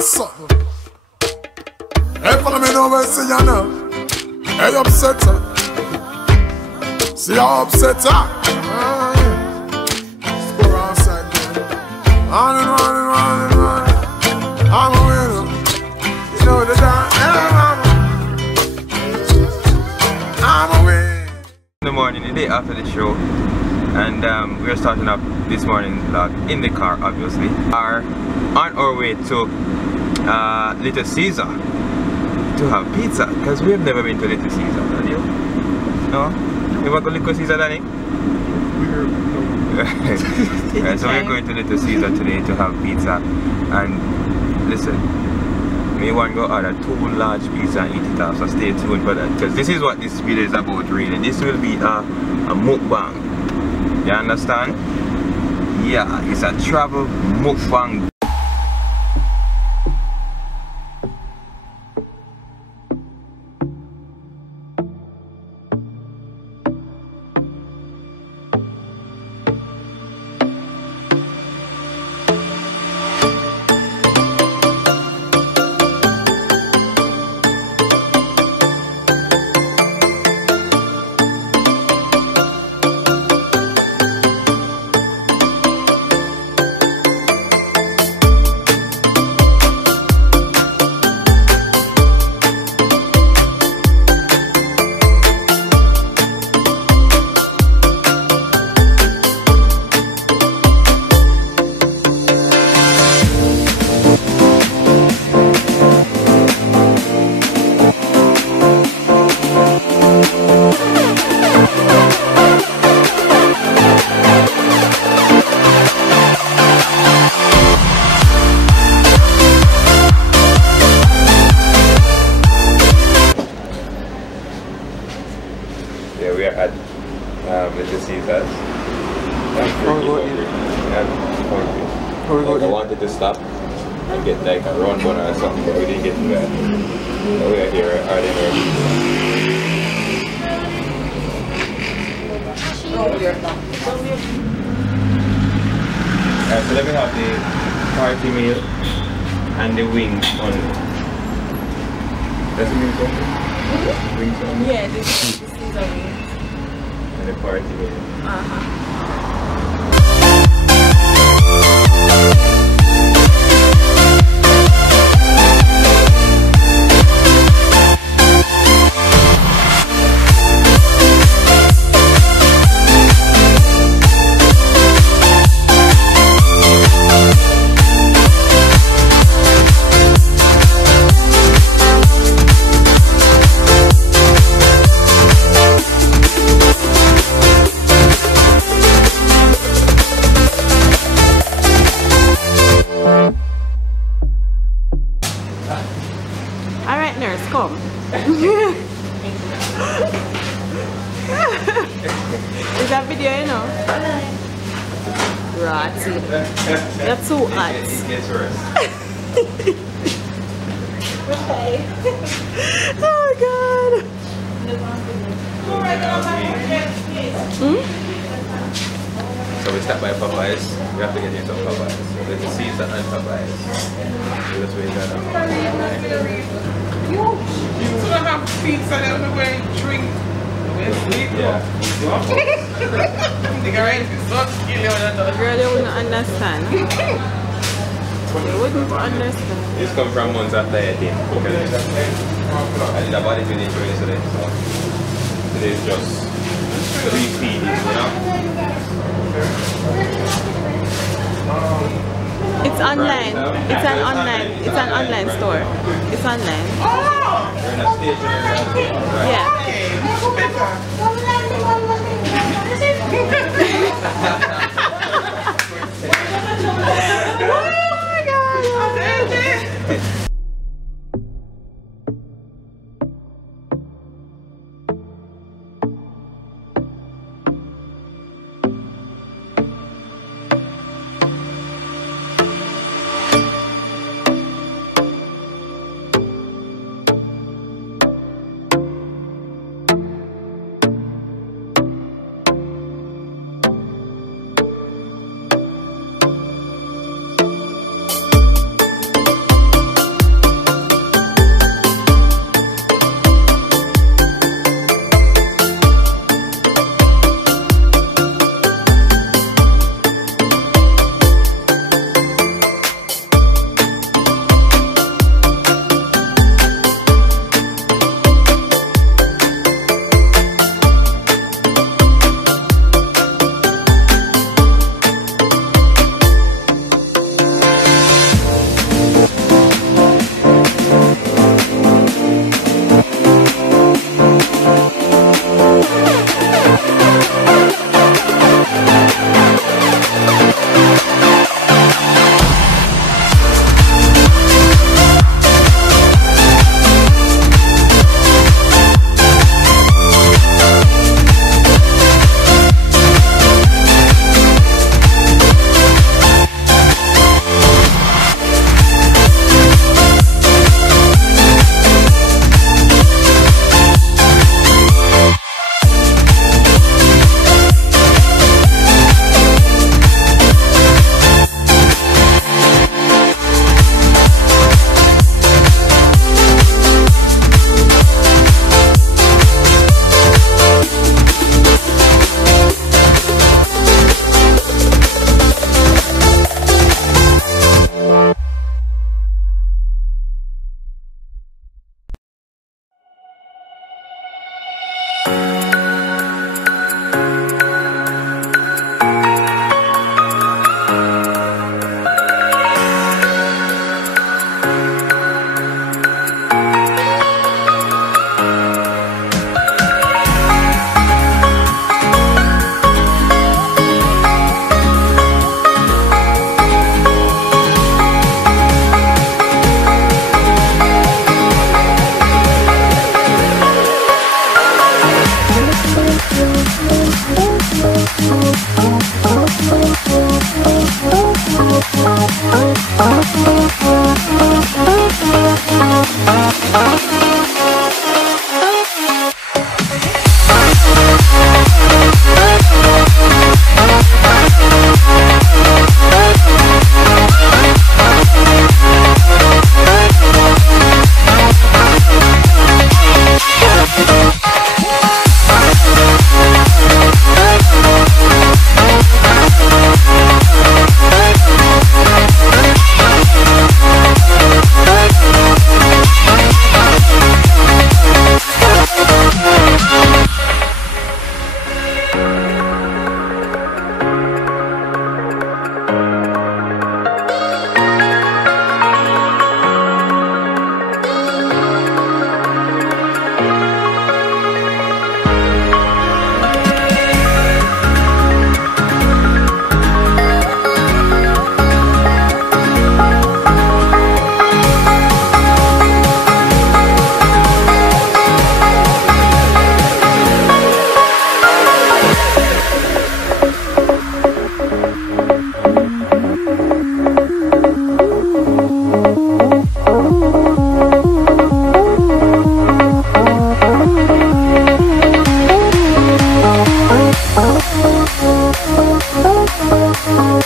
something. Hey, follow me now, see you now. Hey, upset her. See how upset her? Go outside there. On and on and on and on. I'm a winner. You know the time. I'm a winner. In the morning, the day after the show, and we are starting up this morning's vlog in the car, obviously. Are on our way to Little Caesar to have pizza, because we have never been to Little Caesar, have you? No? You want to go to Little Caesar, Danny? Right, so we're going to Little Caesar today to have pizza, and listen, me want to go order 2 large pizza and eat it off, so stay tuned for that, because this is what this video is about really. This will be a mukbang, you understand? Yeah, it's a travel mukbang. Yeah, we are at Little Caesars. I wanted to stop and get like a round bun or something, but we didn't get to that. So we are here ordering. So let me have the party meal and the wings only. That's the wings only? Wings only? Yeah, this is only. And the party meal. Alright, nurse, come. Is that video, you know? Ratty. That's so hot. It gets worse. Oh god. So we stop by Popeyes. We have to get into Popeyes. Little Caesar and Popeyes. Let's wait that out. You have pizza that we're going to drink. Yeah. The guy is so skilly on that. Girl, they wouldn't understand. They wouldn't understand. This come from months after 18. I did a bodybuilding show yesterday, so today is just refeeding, you know? It's online. It's an online. It's an online store. It's online. You're in a stationary right? Yeah. Oh my god. Hey,